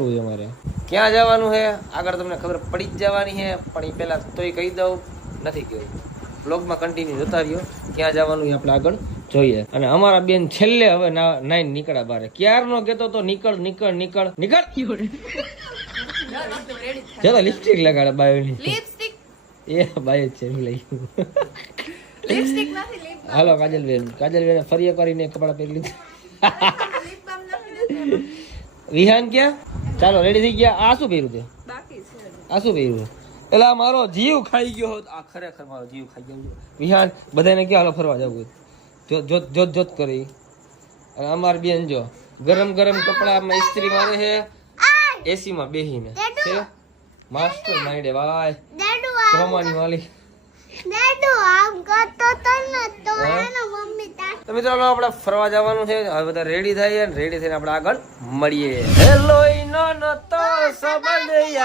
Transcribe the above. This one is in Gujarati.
અમારે ક્યાં જવાનું છે આગળ તમને ખબર પડી જ જવાની છે, પણ એ પહેલા તોય કહી દઉં, નથી કહ્યું. બ્લોગમાં કન્ટિન્યુ જોતા રહ્યો, ક્યાં જવાનું એ આપણે આગળ જોઈએ. અને અમારા બેન છેલ્લે હવે નાઈને નીકળ્યા બારે. ક્યારનો કહેતો તો નીકળ નીકળ નીકળ નીકળ. ચાલો લિપસ્ટિક લગાડે બાયોની. લિપસ્ટિક એ બાય જ છે લઈ. લિપસ્ટિક નથી લિપ હાલો કાજલબેન ફરી એક કરીને કપડા પહેરી લીધા. લિપ બામ નથી વિહાન ક્યાં? ચાલો રેડી થઈ ગયા. આ શું પહેર્યું તે? બાકી છે. આ શું પહેર્યું? એટલે આ મારો જીવ ખાઈ ગયો હોત. આ ખરેખર મારો જીવ ખાઈ ગયો. વિહાન બધાને ક્યાં હાલો ફરવા જવું? જોત કરી. અને અમાર બેન જો ગરમ ગરમ કપડામાં ઇસ્ત્રી મારે છે, એસી માં બેહીને છે. માસ્ટર માઇન્ડ ભાઈ ક્રોમાની વાલી. તો મિત્રો આપણે ફરવા જવાનું છે. હવે બધા રેડી થાય, રેડી થઈને આપણે આગળ મળીએ. હેલો ઈનો નતો સંબંધ